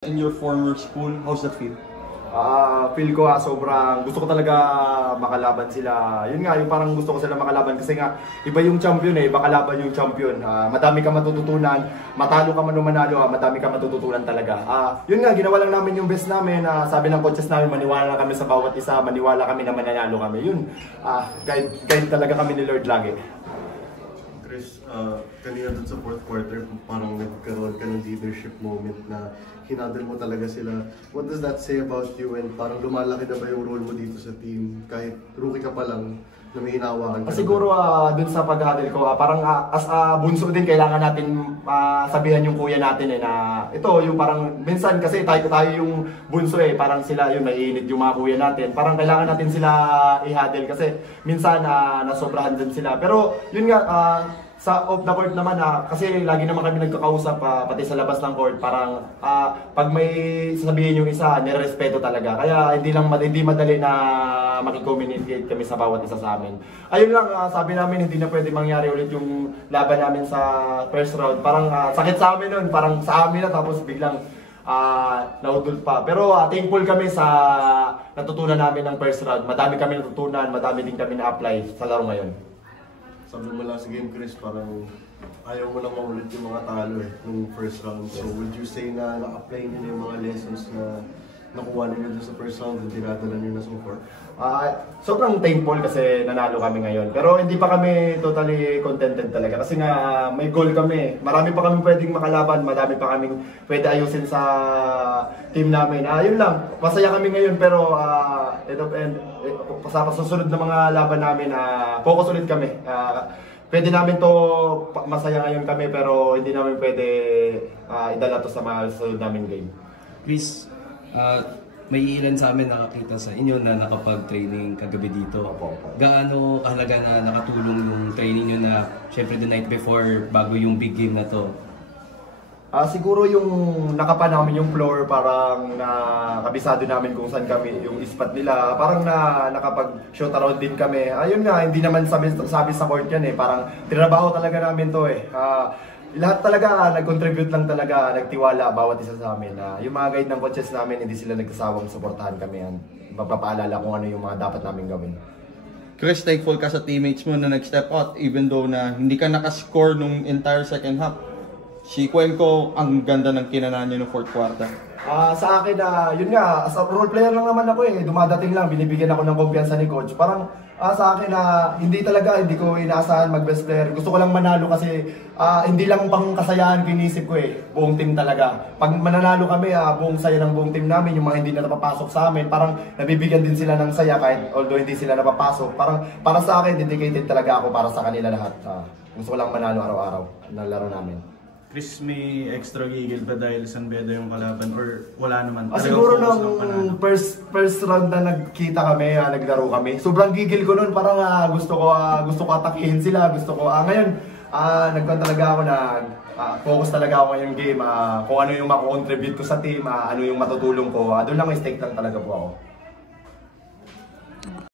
In your former school, how's that feel? Feel ko sobrang gusto ko talaga makalaban sila. Yun nga, yung parang gusto ko sila makalaban kasi nga iba yung champion iba kalaban yung champion. Madami ka matututunan, matalo ka man o manalo, madami ka matututunan talaga. Yun nga, ginawa lang namin yung best namin. Sabi ng coaches namin, maniwala kami sa bawat isa, maniwala kami na mananalo kami. Yun, guide talaga kami ni Lord lagi. Chris, kanina dun sa fourth quarter, parang nagkaroon ka ng leadership moment na hinadal mo talaga sila. What does that say about you and parang lumalaki na ba yung role mo dito sa team kahit rookie ka pa lang na may hinahawakan ka? Siguro dun sa pag-hadal ko, parang as bunso din kailangan natin sabihan yung kuya natin na ito yung parang minsan kasi tayo yung bunso parang sila yung naiinit yung mga kuya natin. Parang kailangan natin sila i-hadal kasi minsan nasobrahan din sila. Pero yun nga, sa off the court naman kasi lagi naman kami nagkakausap pati sa labas ng court, parang pag may sasabihin yung isa, nirespeto talaga. Kaya hindi madali na makicommunicate kami sa bawat isa sa amin. Ayun lang, sabi namin hindi na pwede mangyari ulit yung laban namin sa first round. Parang sakit sa amin nun, parang sa amin na tapos biglang naudol pa. Pero thankful kami sa natutunan namin ng first round. Madami kami natutunan, madami din kami na-apply sa laro ngayon. Sabi mo lang sa game, Chris, parang ayaw mo lang maulit yung mga talo nung first round. So would you say na na-apply nyo yung mga lessons na nakuha nyo sa first round and dinadala nyo na so far? Sobrang thankful kasi nanalo kami ngayon. Pero hindi pa kami totally contented talaga. Kasi nga may goal kami. Marami pa kami pwedeng makalaban. Marami pa kaming pwede ayusin sa team namin. Yun lang. Masaya kami ngayon pero sa susunod na mga laban namin, focus ulit kami. Pwede namin to masaya ngayon kami pero hindi namin pwede idala to sa mga susunod namin game. Chris, may ilan sa amin nakakita sa inyo na nakapag-training kagabi dito. Gaano kahalaga na nakatulong yung training nyo na syempre the night before bago yung big game na to? Siguro yung nakapa namin yung floor, parang nakabisado namin kung saan kami yung spot nila. Parang nakapag-shoot around din kami. Ayun nga, hindi naman sabi sa court yan parang tinabaho talaga namin to Lahat talaga nag-contribute lang talaga, nagtiwala bawat isa sa amin. Yung mga guide ng coaches namin, hindi sila nagsasawang suportahan kami magpapaalala kung ano yung mga dapat namin gawin. Chris, thankful ka sa teammates mo na nag-step out even though na hindi ka nakascore nung entire second half. Si Cuenco, ang ganda ng kinanan niya ng fourth quarter. Sa akin, yun nga, as a role player lang naman ako dumadating lang, binibigyan ako ng kumpiyansa ni coach. Parang sa akin, hindi ko inaasahan mag-best player. Gusto ko lang manalo kasi hindi lang pang kasayahan ko inisip ko buong team talaga. Pag mananalo kami, buong saya ng buong team namin, yung mga hindi na napapasok sa amin, parang nabibigyan din sila ng saya kahit although hindi sila napapasok. Parang para sa akin, dedicated talaga ako para sa kanila lahat. Gusto ko lang manalo araw-araw na laro namin. Chris, may extra gigil ba dahil San Beda yung kalaban or wala naman? Siguro nung first round na nagkita kami, naglaro kami, sobrang gigil ko nun, parang gusto ko atakihin sila, ngayon, talaga ako na focus talaga ako ngayong game, kung ano yung mako-contribute ko sa team, ano yung matutulong ko, doon lang stake lang talaga po ako.